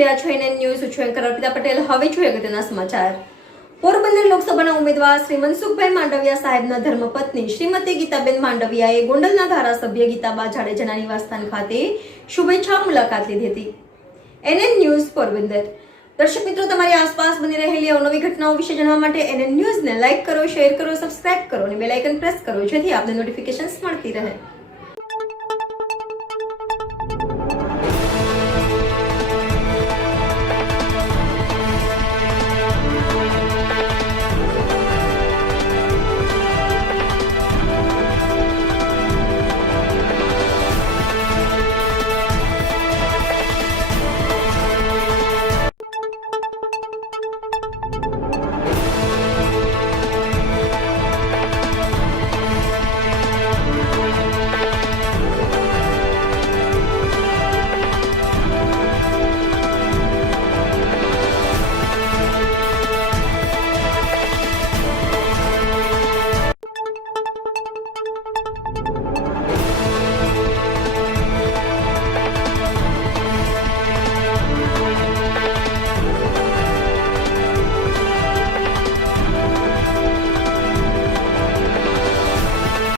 રહ્યા છો NN news. હું છું એન્કર અર્પિતા પટેલ. હવે જોઈએ અગત્યના સમાચાર. પોરબંદર લોકસભાના ઉમેદવાર શ્રી મનસુખભાઈ માંડવિયા સાહેબના ધર્મપત્ની શ્રીમતી ગીતાબેન માંડવિયાએ ગોંડલના ધારાસભ્ય ગીતાબા જાડેજાના નિવાસસ્થાન ખાતે શુભેચ્છા મુલાકાત લીધી હતી. NN news Porbandar. દર્શક મિત્રો, તમારી આસપાસ બની રહેલી અવનવી ઘટનાઓ વિશે જાણવા માટે એનએન ન્યૂઝને લાઇક કરો, શેર કરો, સબસ્ક્રાઇબ કરો અને બેલ આઇકન પ્રેસ કરો, જેથી આપને નોટિફિકેશન્સ મળતી રહે.